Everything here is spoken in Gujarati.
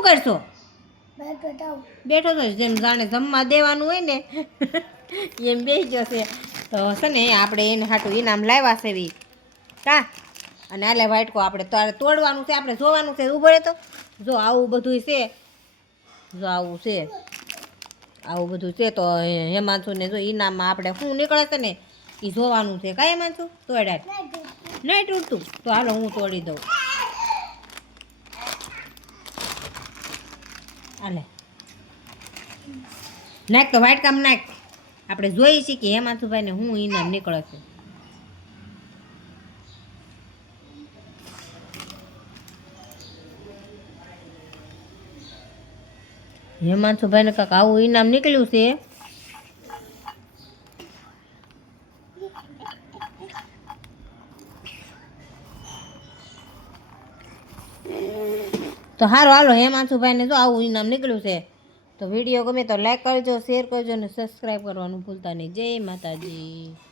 શું કરશો? બેઠો તો જેમ જાણે જમવા દેવાનું હોય ને એમ બેસી જશે. તો છે ને આપણે એને હાટું ઇનામ લાવ્યા છે વી કા. અને આલે વાટકો આપણે તારે તોડવાનું છે, આપણે જોવાનું છે. ઊભો રહે તો જો આવું બધું છે, જો આવું છે, આવું બધું છે. તો હેમાંશુને જો ઇનામમાં આપણે શું નીકળે છે ને એ જોવાનું છે. કાંઈ હેમાંશુ તોડાય નહીં તૂટતું? તો હાલો હું તોડી દઉં. હાલે નાખ તો વાઇટ કામ નાખ. આપણે જોઈ છીએ કે હેમાંશુભાઈને શું ઇનામ નીકળે છે. હેમાંશુભાઈને કાંક આવું ઇનામ નીકળ્યું છે. તો સારું હાલો હેમાંશુભાઈને જો આવું ઇનામ નીકળ્યું છે. તો વિડીયો ગમે તો લાઈક કરજો, શેર કરજો અને સબસ્ક્રાઈબ કરવાનું ભૂલતા નહીં. જય માતાજી.